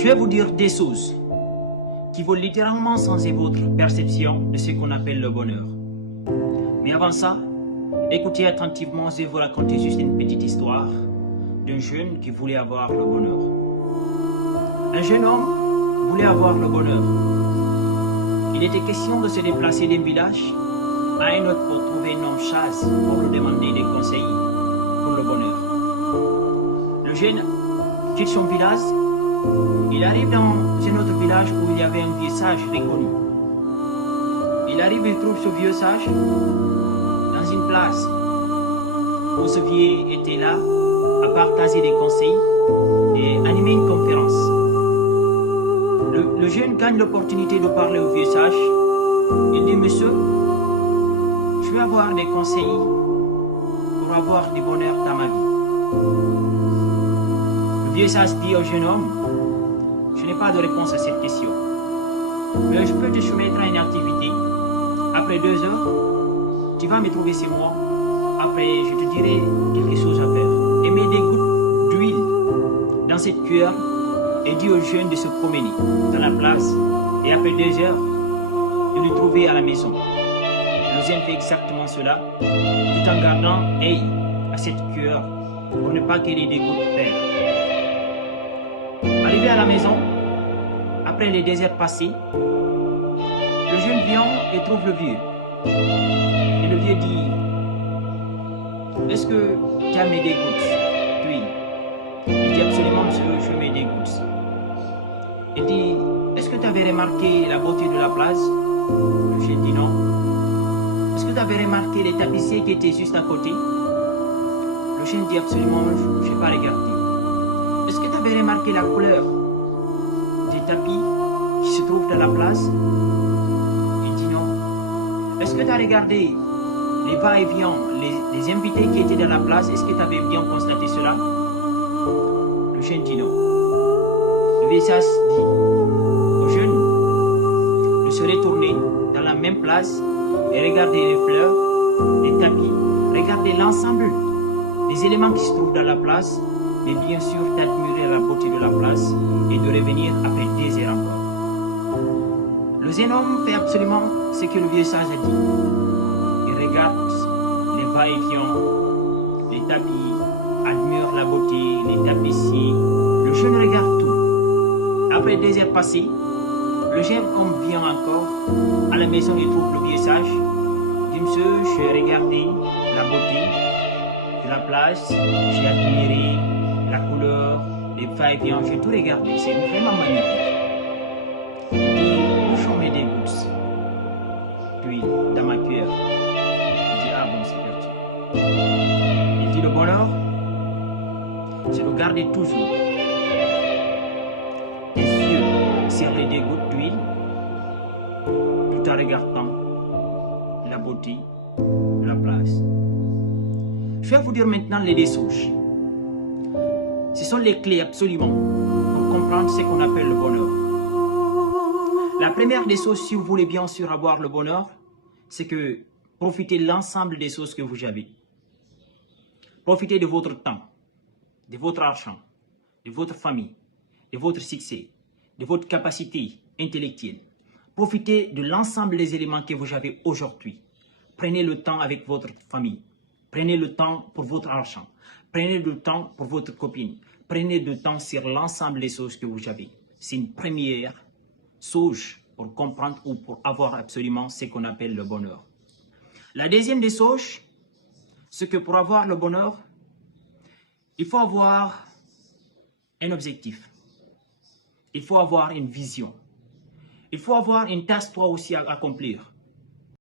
Je vais vous dire des choses qui vont littéralement changer votre perception de ce qu'on appelle le bonheur. Mais avant ça, écoutez attentivement, je vais vous raconter juste une petite histoire d'un jeune qui voulait avoir le bonheur. Un jeune homme voulait avoir le bonheur. Il était question de se déplacer d'un village à un autre pour trouver un homme chasse pour lui demander des conseils pour le bonheur. Le jeune quitte son village. Il arrive dans un autre village où il y avait un vieux sage reconnu. Il arrive et trouve ce vieux sage dans une place où ce vieux était là à partager des conseils et animer une conférence. Le jeune gagne l'opportunité de parler au vieux sage. Il dit: Monsieur, je vais avoir des conseils pour avoir du bonheur dans ma vie. Le vieux sage dit au jeune homme: je n'ai pas de réponse à cette question, mais je peux te soumettre à une activité. Après 2 heures, tu vas me trouver chez moi. Après, je te dirai quelque chose à faire. Et mets des gouttes d'huile dans cette cuillère et dis au jeune de se promener dans la place. Et après 2 heures, de le trouver à la maison. Le jeune fait exactement cela, tout en gardant œil à cette cuillère pour ne pas qu'elle ait des gouttes perdent. Arrivé à la maison, après les 2 heures passées, le jeune vient et trouve le vieux. Et le vieux dit: est-ce que tu as mis des gouttes d'huile? Il dit: absolument, monsieur, je mets des gouttes. Il dit: est-ce que tu avais remarqué la beauté de la place? Le jeune dit: non. Est-ce que tu avais remarqué les tapissiers qui étaient juste à côté? Le jeune dit: absolument, je n'ai pas regardé. Est-ce que tu avais remarqué la couleur des tapis qui se trouvent dans la place? Il dit: non. Est-ce que tu as regardé les va-et-vient, les invités qui étaient dans la place? Est-ce que tu avais bien constaté cela? Le jeune dit: non. Le vieux sage dit au jeune de se retourner dans la même place et regarder les fleurs, les tapis, regarder l'ensemble des éléments qui se trouvent dans la place, mais bien sûr d'admirer la beauté de la place et de revenir après 2 heures encore. Le jeune homme fait absolument ce que le vieux sage a dit. Il regarde les va-et-vient, les tapis, admire la beauté, les tapissiers. Le jeune regarde tout. Après 2 heures passées, le jeune homme vient encore. À la maison, il trouve le vieux sage. Il dit: monsieur, j'ai regardé la beauté de la place, j'ai admiré la couleur, les va-et-vient, j'ai tout regardé, c'est vraiment magnifique. Il dit: où j'en mets des gouttes d'huile dans ma cuillère? Il dit: ah bon, c'est perdu. Il dit: le bonheur, c'est de garder toujours les yeux sur les 2 gouttes d'huile, tout en regardant la beauté de la place. Je vais vous dire maintenant les 2 choses. Ce sont les clés absolument pour comprendre ce qu'on appelle le bonheur. La première des choses, si vous voulez bien sûr avoir le bonheur, c'est que profitez de l'ensemble des choses que vous avez. Profitez de votre temps, de votre argent, de votre famille, de votre succès, de votre capacité intellectuelle. Profitez de l'ensemble des éléments que vous avez aujourd'hui. Prenez le temps avec votre famille. Prenez le temps pour votre argent. Prenez le temps pour votre copine. Prenez du temps sur l'ensemble des choses que vous avez. C'est une première chose pour comprendre ou pour avoir absolument ce qu'on appelle le bonheur. La deuxième des choses, c'est que pour avoir le bonheur, il faut avoir un objectif. Il faut avoir une vision. Il faut avoir une tâche toi aussi à accomplir.